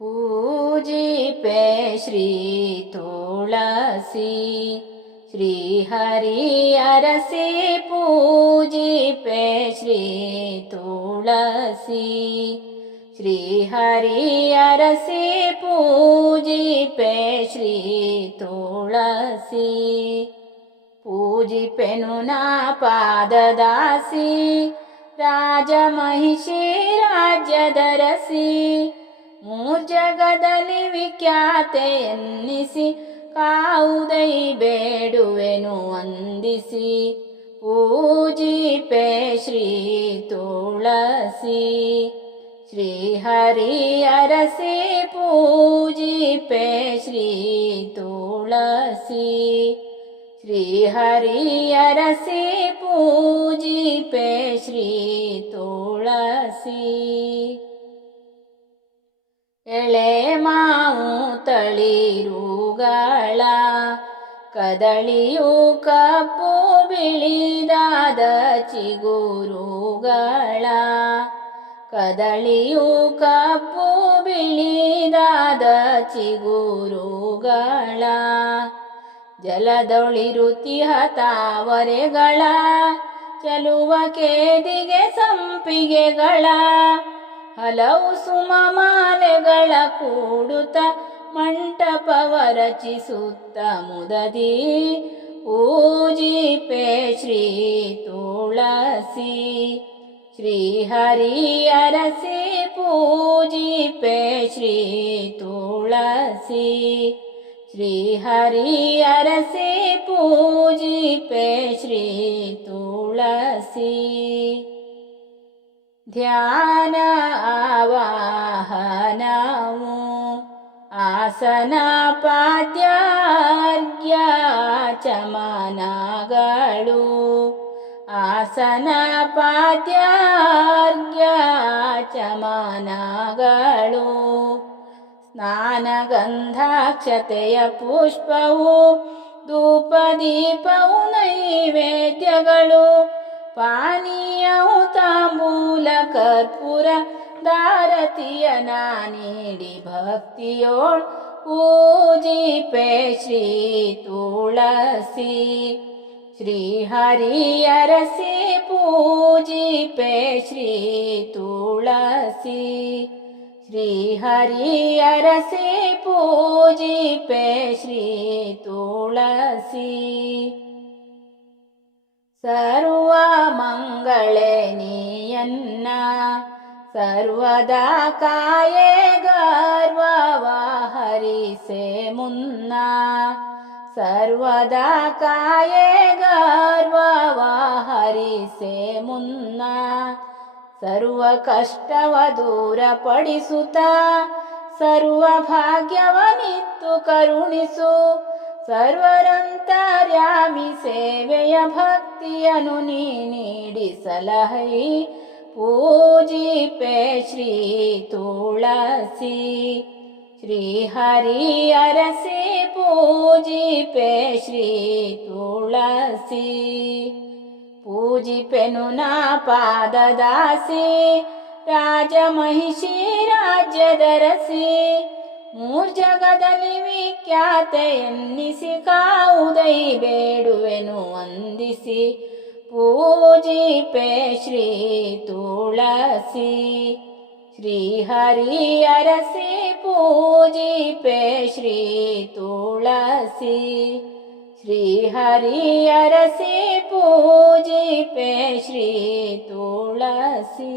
पूजिपे श्री तुलसी श्री हरि अरसी पूजिपे श्री तुलसी श्री हरि अरसी पूजिपे श्री तुलसी पूजिपेनु ना पाददासी राजमहिषी राज्यदरसी ಮೂರ್ಜಗದಲ್ಲಿ ವಿಖ್ಯಾತೆ ಎನ್ನಿಸಿ ಕಾವುದೈ ಬೇಡುವೆನು ವಂದಿಸಿ ಪೂಜಿಪೆ ಶ್ರೀ ತುಳಸಿ ಶ್ರೀ ಹರಿ ಅರಸಿ ಪೂಜಿಪೆ ಶ್ರೀ ತುಳಸಿ ಶ್ರೀ ಹರಿ ಅರಸಿ ಪೂಜಿಪೆ ಶ್ರೀ ತುಳಸಿ ಎಳೆ ಮಾವು ತಳಿರುಗಳ ಕದಳಿಯು ಕಪ್ಪು ಬಿಳಿದಾದ ಚಿಗುರುಗಳ ಕದಳಿಯು ಕಪ್ಪು ಬಿಳಿದಾದ ಚಿಗುರುಗಳ ಜಲದೊಳಿರುತಿಹ ತಾವರೆಗಳ ಚಲುವ ಕೇದಿಗೆ ಸಂಪಿಗೆಗಳ ಹಲವು ಸುಮಮಾಲೆಗಳ ಕೂಡುತ್ತ ಮಂಟಪವ ರಚಿಸುತ್ತ ಮುದದಿ ಪೂಜಿಪೆ ಶ್ರೀ ತುಳಸಿ ಶ್ರೀ ಹರಿ ಅರಸಿ ಪೂಜಿಪೆ ಶ್ರೀ ತುಳಸಿ ಶ್ರೀ ಹರಿ ಅರಸಿ ಪೂಜಿಪೆ ಶ್ರೀ ತುಳಸಿ ಧ್ಯಾನ ಆವಾಹನವು ಆಸನ ಪಾದ್ಯಾರ್ಘ್ಯ ಚಮನಗಳು ಆಸನ ಪಾದ್ಯಾರ್ಘ್ಯ ಚಮನಗಳು ಸ್ನಾನಗಂಧಾಕ್ಷತೆಯ ಪುಷ್ಪವು ಧೂಪ ದೀಪವು ನೈವೇದ್ಯಗಳು ಪಾನೀಯವು ತಾಂಬೂಲ ಕರ್ಪೂರ ದಾರತಿಯ ನೀಡಿ ಭಕ್ತಿಯೋಳ್ ಪೂಜಿಪೆ ಶ್ರೀ ತುಳಸಿ ಶ್ರೀ ಹರಿ ಅರಸಿ ಪೂಜಿಪೆ ಶ್ರೀ ತುಳಸಿ ಶ್ರೀ ಹರಿ ಅರಸಿ ಪೂಜಿಪೆ ಶ್ರೀ ತುಳಸಿ ಸರ್ವ ಮಂಗಳೇ ನೀಯನ್ನ ಸರ್ವದಾ ಕಾಯೇ ಗರ್ವವ ಹರಿಸೆ ಮುನ್ನ ಸರ್ವದಾ ಕಾಯೇ ಗರ್ವವ ಹರಿಸೆ ಮುನ್ನ ಸರ್ವ ಕಷ್ಟವ ದೂರಪಡಿಸುತ್ತ ಸರ್ವ ಭಾಗ್ಯವನಿತ್ತು ಕರುಣಿಸು ಸರ್ವರಂತರ್ಯಾಮಿ ಸೇವೆಯ ಭಕ್ತಿಯನ್ನು ನೀಡಿ ಸಲಹೈ ಪೂಜಿಪೆ ಶ್ರೀ ತುಳಸಿ ಶ್ರೀ ಹರಿ ಅರಸಿ ಪೂಜಿಪೆ ಶ್ರೀ ತುಳಸಿ ಪೂಜಿಪೆನು ನಾ ಪಾದದಾಸಿ ರಾಜಮಹಿಷಿ ರಾಜ್ಯದರಸಿ ಮೂರ್ಜಗದಲ್ಲಿ ವಿಖ್ಯಾತೆ ಎನ್ನಿಸಿ ಕಾವುದೈ ಬೇಡುವೆನು ವಂದಿಸಿ ಪೂಜಿಪೆ ಶ್ರೀ ತುಳಸಿ ಶ್ರೀ ಹರಿ ಅರಸಿ ಪೂಜಿಪೆ ಶ್ರೀ ತುಳಸಿ ಶ್ರೀ ಹರಿ ಅರಸಿ ಪೂಜಿಪೆ ಶ್ರೀ ತುಳಸಿ